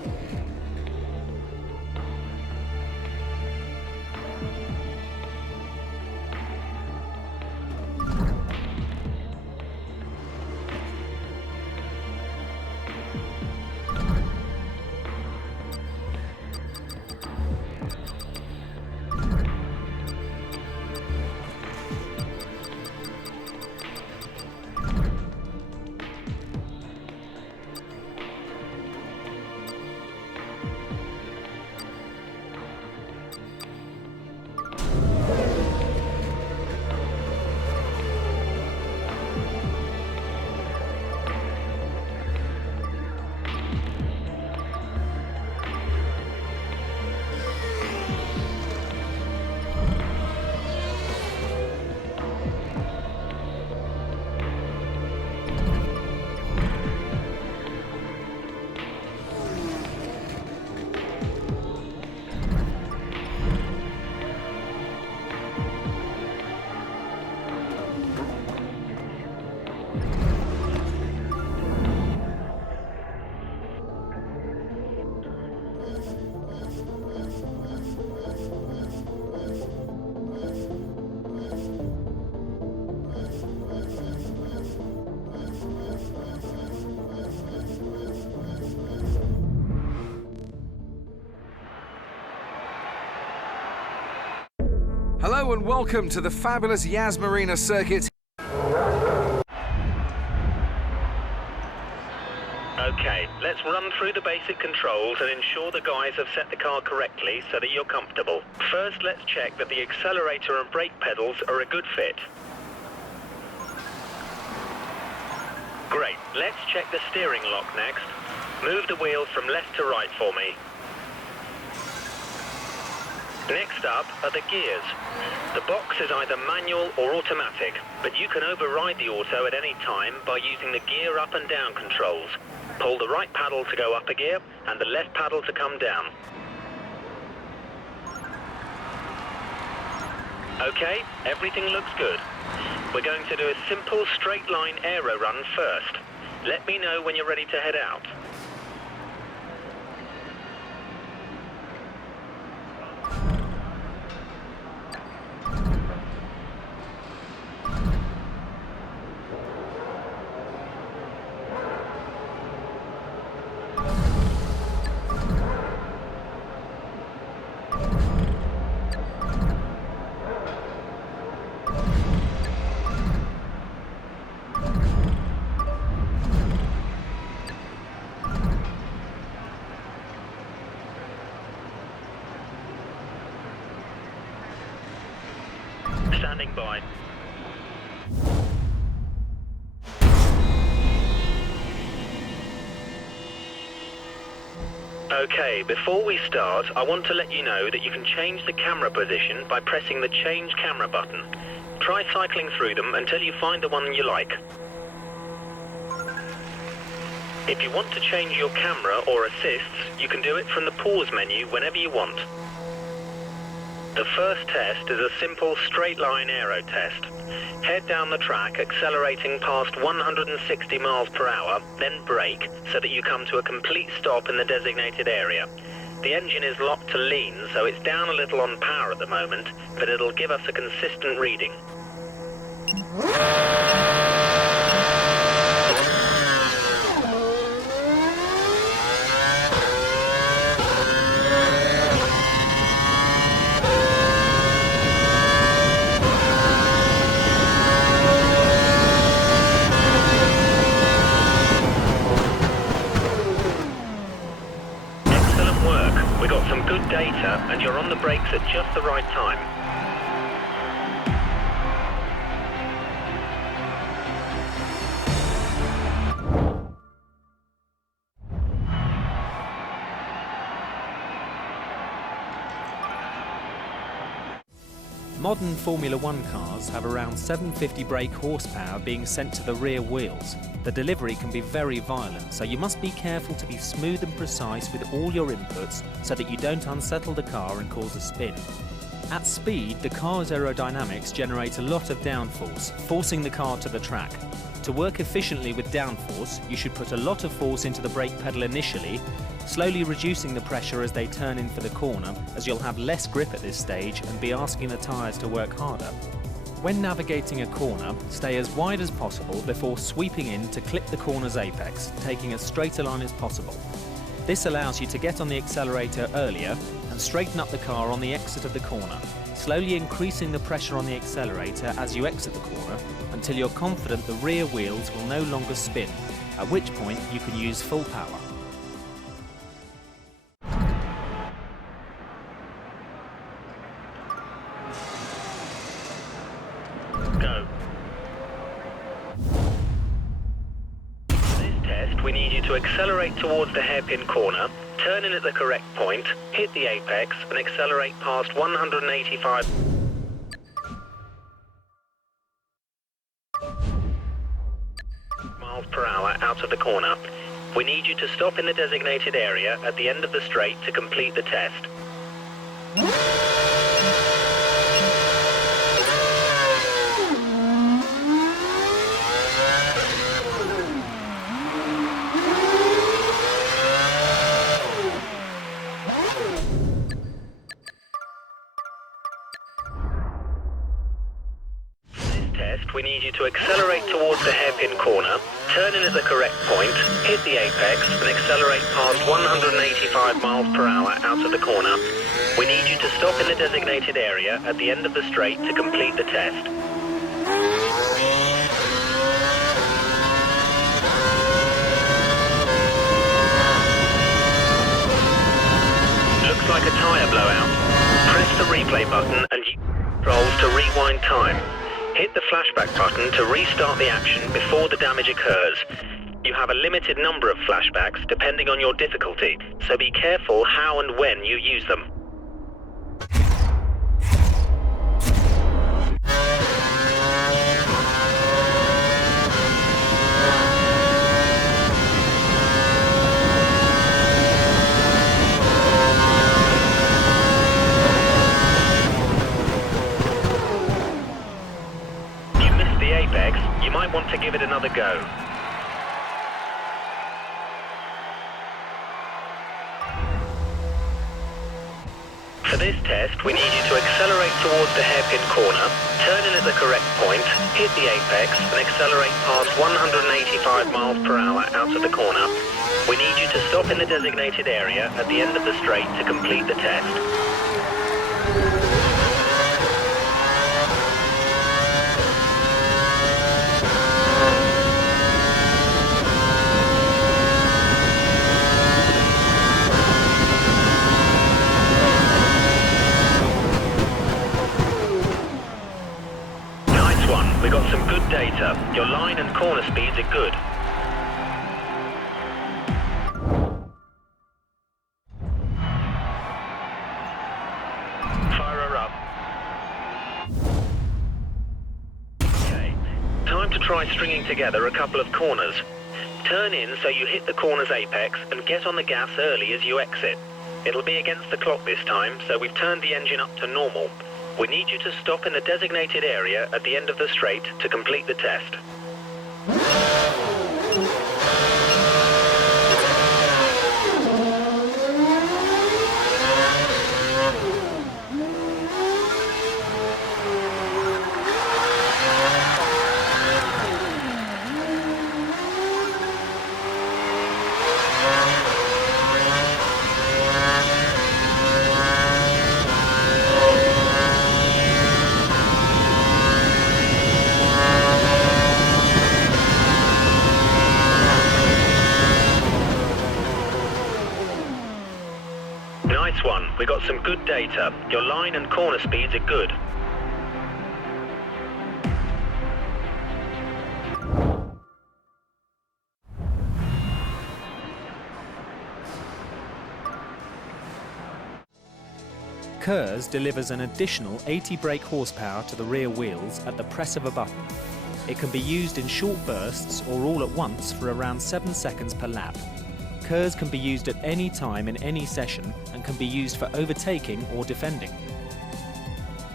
Hello and welcome to the fabulous Yas Marina circuit. Okay, let's run through the basic controls and ensure the guys have set the car correctly so that you're comfortable. First, let's check that the accelerator and brake pedals are a good fit. Great, let's check the steering lock next. Move the wheel from left to right for me. Next up are the gears. The box is either manual or automatic, but you can override the auto at any time by using the gear up and down controls. Pull the right paddle to go up a gear and the left paddle to come down. Okay, everything looks good. We're going to do a simple straight line aero run first. Let me know when you're ready to head out. Standing by. Okay, before we start, I want to let you know that you can change the camera position by pressing the change camera button. Try cycling through them until you find the one you like. If you want to change your camera or assists, you can do it from the pause menu whenever you want. The first test is a simple straight line aero test. Head down the track accelerating past 160 miles per hour, then brake so that you come to a complete stop in the designated area. The engine is locked to lean, so it's down a little on power at the moment, but it'll give us a consistent reading. We got some good data and you're on the brakes at just the right time. Modern Formula One cars have around 750 brake horsepower being sent to the rear wheels. The delivery can be very violent, so you must be careful to be smooth and precise with all your inputs so that you don't unsettle the car and cause a spin. At speed, the car's aerodynamics generate a lot of downforce, forcing the car to the track. To work efficiently with downforce, you should put a lot of force into the brake pedal initially, slowly reducing the pressure as they turn in for the corner, as you'll have less grip at this stage and be asking the tyres to work harder. When navigating a corner, stay as wide as possible before sweeping in to clip the corner's apex, taking as straight a line as possible. This allows you to get on the accelerator earlier and straighten up the car on the exit of the corner, slowly increasing the pressure on the accelerator as you exit the corner until you're confident the rear wheels will no longer spin, at which point you can use full power. Go. For this test, we need you to accelerate towards the hairpin corner, turn in at the correct point, hit the apex, and accelerate past 185 miles per hour out of the corner. We need you to stop in the designated area at the end of the straight to complete the test. We need you to accelerate towards the hairpin corner, turn in at the correct point, hit the apex, and accelerate past 185 miles per hour out of the corner. We need you to stop in the designated area at the end of the straight to complete the test. Looks like a tyre blowout. Press the replay button and use controls to rewind time. Hit the flashback button to restart the action before the damage occurs. You have a limited number of flashbacks depending on your difficulty, so be careful how and when you use them. You might want to give it another go. For this test, we need you to accelerate towards the hairpin corner, turn in at the correct point, hit the apex, and accelerate past 185 miles per hour out of the corner. We need you to stop in the designated area at the end of the straight to complete the test. We got some good data. Your line and corner speeds are good. Fire her up. Okay. Time to try stringing together a couple of corners. Turn in so you hit the corner's apex and get on the gas early as you exit. It'll be against the clock this time, so we've turned the engine up to normal. We need you to stop in the designated area at the end of the straight to complete the test. Nice one. We got some good data. Your line and corner speeds are good. KERS delivers an additional 80 brake horsepower to the rear wheels at the press of a button. It can be used in short bursts or all at once for around 7 seconds per lap. KERS can be used at any time in any session and can be used for overtaking or defending.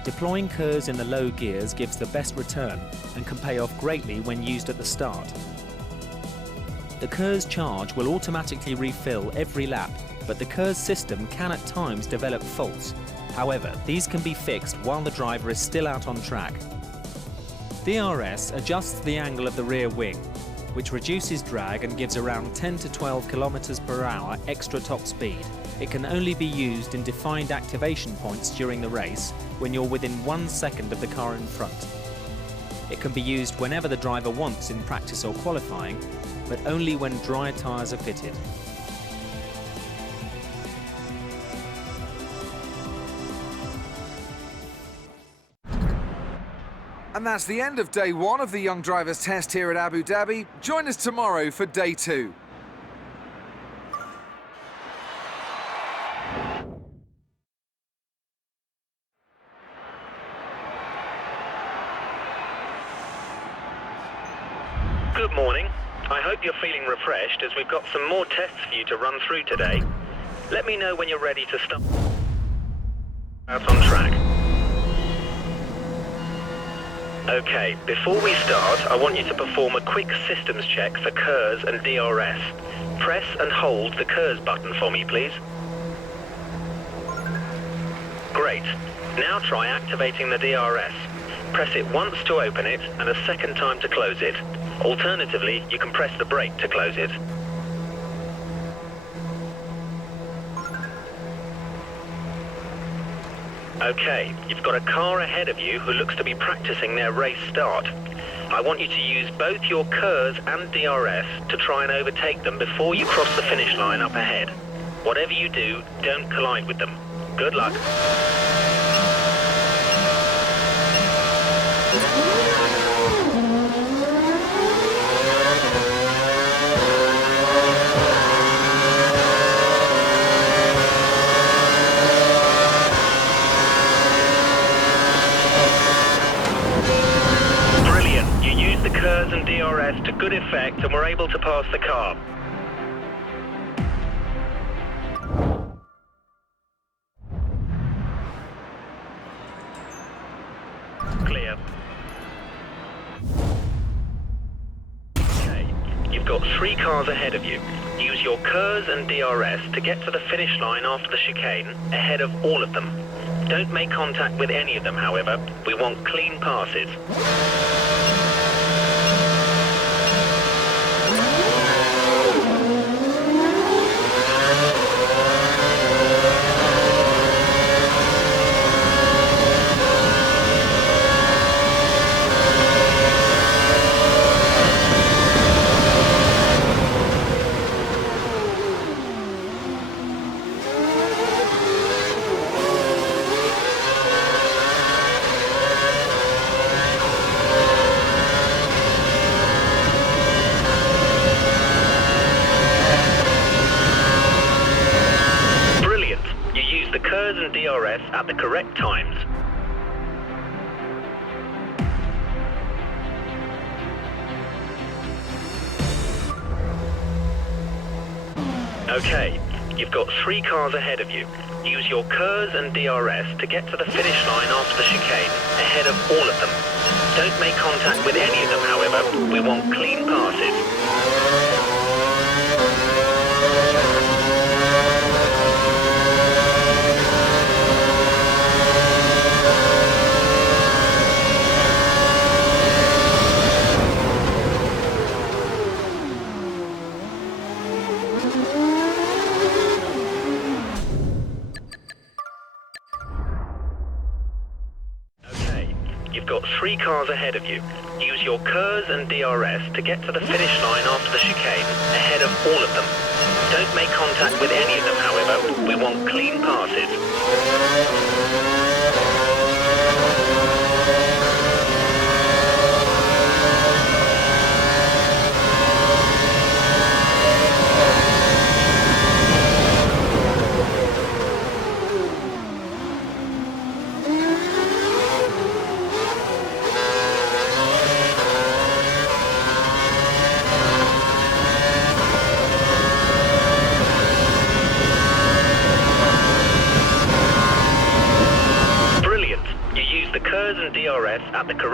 Deploying KERS in the low gears gives the best return and can pay off greatly when used at the start. The KERS charge will automatically refill every lap, but the KERS system can at times develop faults. However, these can be fixed while the driver is still out on track. DRS adjusts the angle of the rear wing, which reduces drag and gives around 10 to 12 km/h extra top speed. It can only be used in defined activation points during the race when you're within 1 second of the car in front. It can be used whenever the driver wants in practice or qualifying, but only when dry tyres are fitted. And that's the end of day one of the Young Drivers Test here at Abu Dhabi. Join us tomorrow for day two. Good morning. I hope you're feeling refreshed as we've got some more tests for you to run through today. Let me know when you're ready to start out on track. Okay, before we start, I want you to perform a quick systems check for KERS and DRS. Press and hold the KERS button for me, please. Great. Now try activating the DRS. Press it once to open it and a second time to close it. Alternatively, you can press the brake to close it. Okay, you've got a car ahead of you who looks to be practicing their race start. I want you to use both your KERS and DRS to try and overtake them before you cross the finish line up ahead. Whatever you do, don't collide with them. Good luck. KERS and DRS to good effect and we're able to pass the car. Clear. Okay, you've got 3 cars ahead of you. Use your KERS and DRS to get to the finish line after the chicane, ahead of all of them. Don't make contact with any of them, however. We want clean passes. DRS at the correct times. Okay, you've got 3 cars ahead of you. Use your KERS and DRS to get to the finish line after the chicane, ahead of all of them. Don't make contact with any of them, however. We want clean passes. You've got 3 cars ahead of you. Use your KERS and DRS to get to the finish line after the chicane, ahead of all of them. Don't make contact with any of them, however. We want clean passes.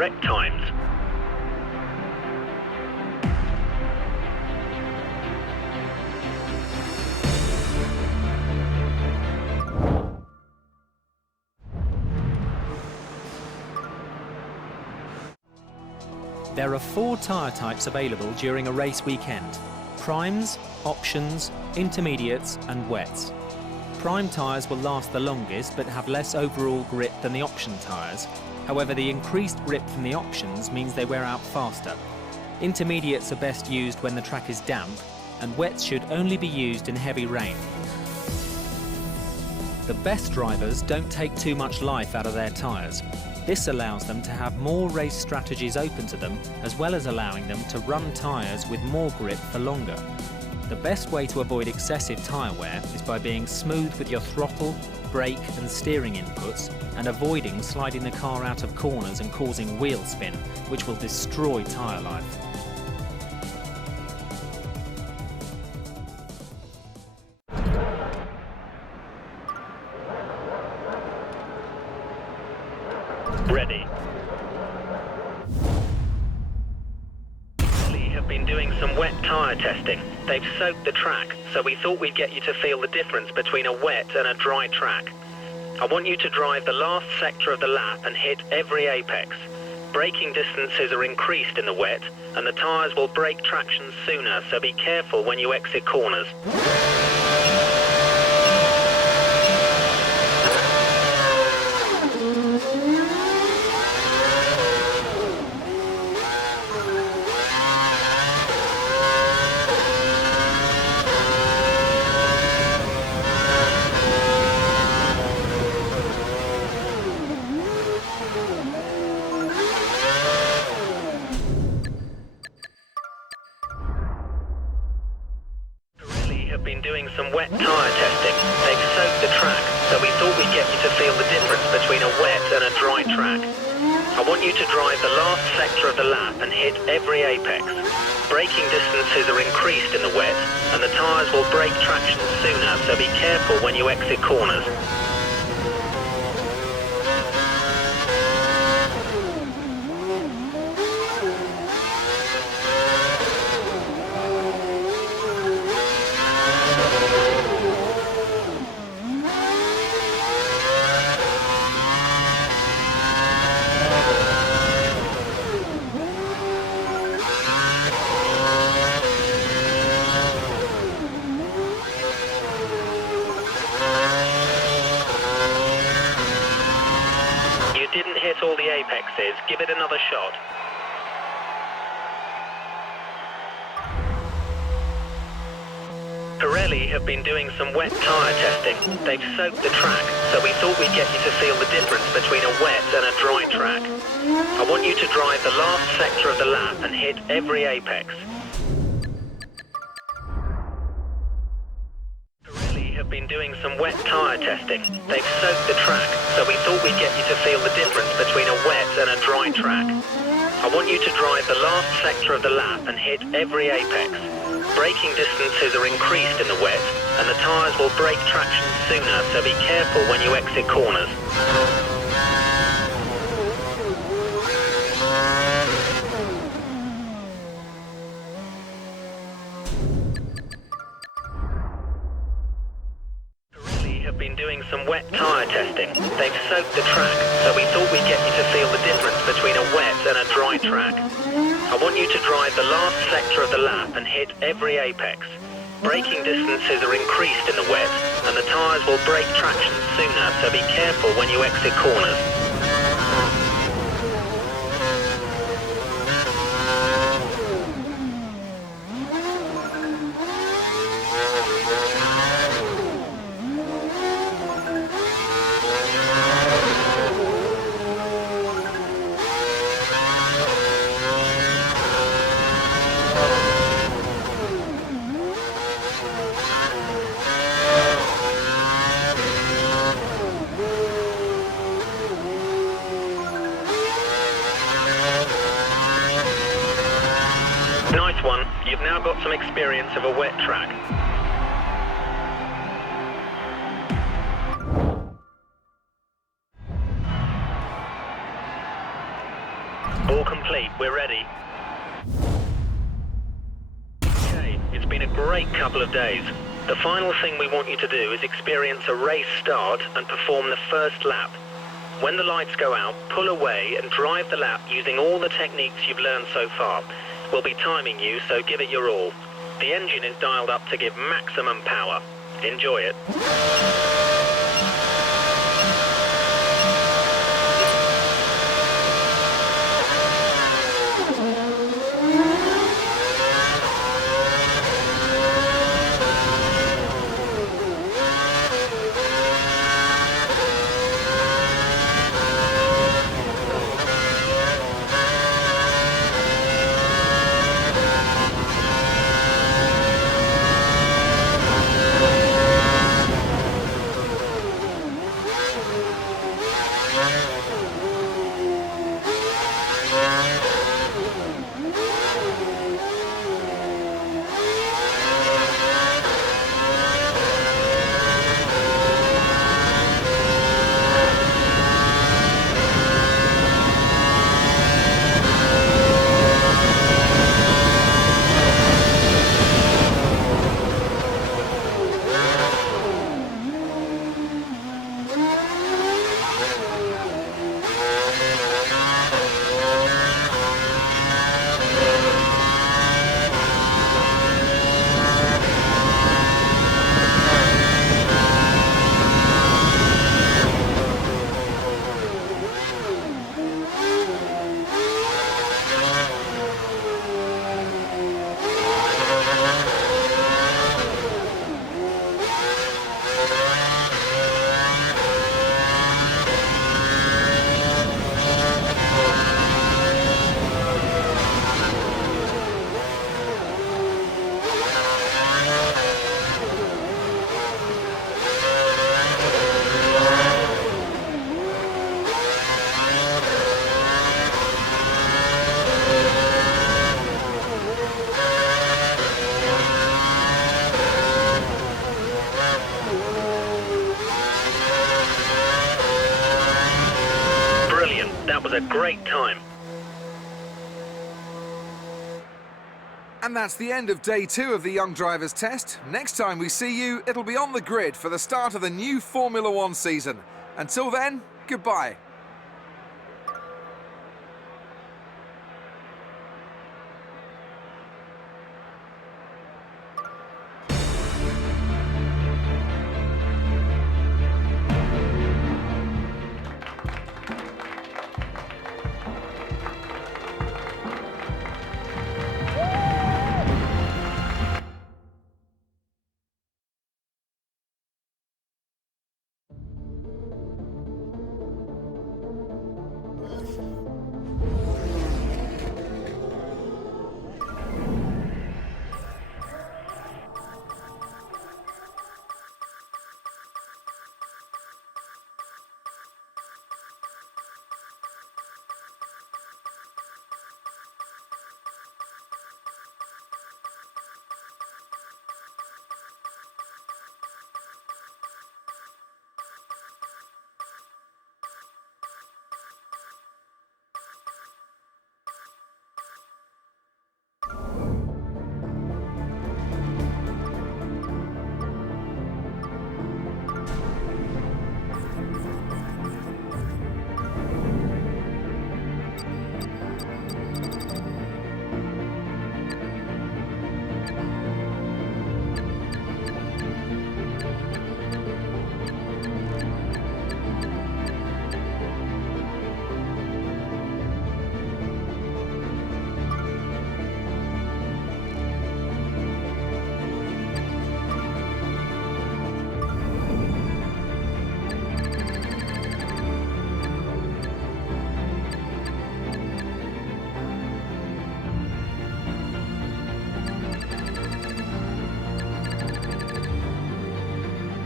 correct times. There are 4 tyre types available during a race weekend: primes, options, intermediates and wets. Prime tyres will last the longest but have less overall grip than the option tyres. However, the increased grip from the options means they wear out faster. Intermediates are best used when the track is damp, and wets should only be used in heavy rain. The best drivers don't take too much life out of their tyres. This allows them to have more race strategies open to them, as well as allowing them to run tyres with more grip for longer. The best way to avoid excessive tyre wear is by being smooth with your throttle, brake and steering inputs, and avoiding sliding the car out of corners and causing wheel spin, which will destroy tyre life. Ready. We have been doing some wet tyre testing. They've soaked the track, so we thought we'd get you to feel the difference between a wet and a dry track. I want you to drive the last sector of the lap and hit every apex. Braking distances are increased in the wet, and the tyres will break traction sooner, so be careful when you exit corners. Have been doing some wet tyre testing. They've soaked the track, so we thought we'd get you to feel the difference between a wet and a dry track. I want you to drive the last sector of the lap and hit every apex. Braking distances are increased in the wet, and the tyres will break traction sooner, so be careful when you exit corners. All the apexes, give it another shot. Pirelli have been doing some wet tyre testing. They've soaked the track, so we thought we'd get you to feel the difference between a wet and a dry track. I want you to drive the last sector of the lap and hit every apex. Have been doing some wet tyre testing. They've soaked the track, so we thought we'd get you to feel the difference between a wet and a dry track. I want you to drive the last sector of the lap and hit every apex. Braking distances are increased in the wet, and the tyres will break traction sooner, so be careful when you exit corners. Been doing some wet tyre testing. They've soaked the track, so we thought we'd get you to feel the difference between a wet and a dry track. I want you to drive the last sector of the lap and hit every apex. Braking distances are increased in the wet, and the tyres will break traction sooner, so be careful when you exit corners. Nice one. You've now got some experience of a wet track. complete. We're ready. Okay, it's been a great couple of days. The final thing we want you to do is experience a race start and perform the first lap. When the lights go out, pull away and drive the lap using all the techniques you've learned so far. We'll be timing you, so give it your all. The engine is dialed up to give maximum power. Enjoy it. That was a great time. And that's the end of day 2 of the Young Drivers Test. Next time we see you, it'll be on the grid for the start of the new Formula 1 season. Until then, goodbye.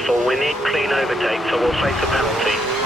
careful, we need clean overtake, so we'll face a penalty.